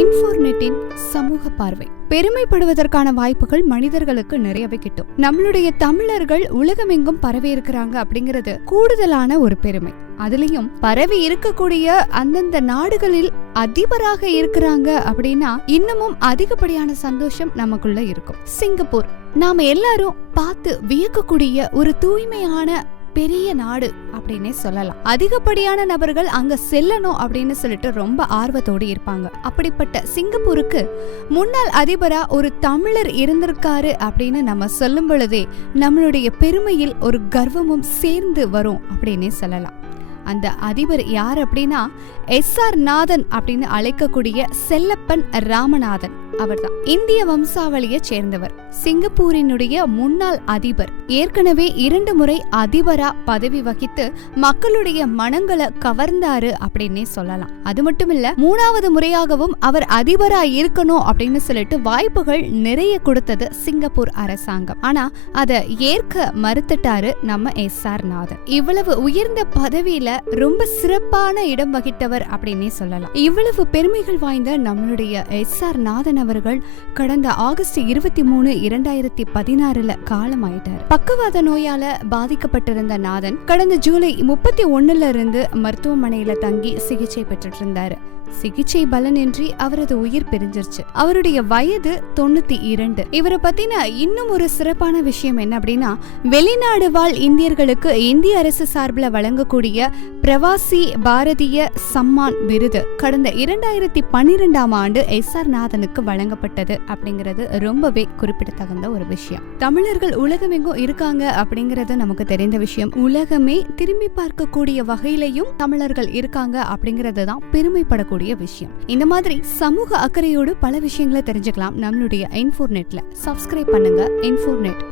இன்ஃபோர்நெட்டின் சமூக பார்வை. பெருமைப்படுவதற்கான வாய்ப்புகள் மனிதர்களுக்கு நிறையவே கிட்டும். நம்மளுடைய தமிழர்கள் உலகமெங்கும் பரவி இருக்கிறாங்க அப்படிங்கிறது கூடுதலான ஒரு பெருமை. அதுலயும் பரவி இருக்கக்கூடிய அந்தந்த நாடுகளில் அதிபராக இருக்கிறாங்க அப்படின்னா இன்னமும் அதிகப்படியான சந்தோஷம் நமக்குள்ள இருக்கும். சிங்கப்பூர் நாம எல்லாரும் பார்த்து வியக்கக்கூடிய ஒரு தூய்மையான பெரிய நாடு அப்படின்னே சொல்லலாம். அதிகப்படியான நபர்கள் அங்க செல்லணும் அப்படின்னு சொல்லிட்டு ரொம்ப ஆர்வத்தோடு இருப்பாங்க. அப்படிப்பட்ட சிங்கப்பூருக்கு முன்னாள் அதிபரா ஒரு தமிழர் இருந்திருக்காரு அப்படின்னு நம்ம சொல்லும் பொழுதே நம்மளுடைய பெருமையில் ஒரு கர்வமும் சேர்ந்து வரும் அப்படின்னே சொல்லலாம். அந்த அதிபர் யார் அப்படின்னா SR நாதன் அப்படின்னு அழைக்கக்கூடிய செல்லப்பன் ராமநாதன் அவர்தான். இந்திய வம்சாவளியை சேர்ந்தவர். சிங்கப்பூரினுடைய முன்னாள் அதிபர். ஏற்கனவே 2 முறை அதிபரா பதவி வகித்து மக்களுடைய மனங்களை கவர்ந்தாரு அப்படின்னே சொல்லலாம். அது மட்டும் இல்ல, 3வது முறையாகவும் அவர் அதிபரா இருக்கணும் அப்படின்னு சொல்லிட்டு வாய்ப்புகள் நிறைய கொடுத்தது சிங்கப்பூர் அரசாங்கம். ஆனா அதை ஏற்க மறுத்துட்டாரு நம்ம SR நாதன். இவ்வளவு உயர்ந்த பதவியில ரொம்ப சிறப்பான இடம் வகித்தவர் அப்படின்னே சொல்லலாம். இவ்வளவு பெருமைகள் வாய்ந்த நம்மளுடைய SR நாதன் அவர்கள் கடந்த ஆகஸ்ட் 23, 2016 காலமாயிட்டார். பக்கவாத நோயால பாதிக்கப்பட்டிருந்த நாதன் கடந்த ஜூலை 31 இருந்து மருத்துவமனையில தங்கி சிகிச்சை பெற்றுட்டு இருந்தாரு. சிகிச்சை பலனின்றி அவரது உயிர் பிரிஞ்சிருச்சு. அவருடைய வயது 92. இவரை பத்தின இன்னும் ஒரு சிறப்பான விஷயம் என்ன அப்படின்னா, வெளிநாடு வாழ் இந்தியர்களுக்கு இந்திய அரசு சார்பில் வழங்கக்கூடிய பிரவாசி பாரதிய சம்மான் விருது கடந்த 2012ஆம் ஆண்டு SR நாதனுக்கு வழங்கப்பட்டது அப்படிங்கிறது ரொம்பவே குறிப்பிடத்தகுந்த ஒரு விஷயம். தமிழர்கள் உலகமெங்கும் இருக்காங்க அப்படிங்கிறது நமக்கு தெரிந்த விஷயம். உலகமே திரும்பி பார்க்கக்கூடிய வகையிலையும் தமிழர்கள் இருக்காங்க அப்படிங்கிறது தான் பெருமைப்படக்கூடிய விஷயம். இந்த மாதிரி சமூக அக்கறையோடு பல விஷயங்களை தெரிஞ்சுக்கலாம் நம்மளுடைய இன்ஃபோர்நெட்ல. சப்ஸ்கிரைப் பண்ணுங்க இன்ஃபோர்நெட்.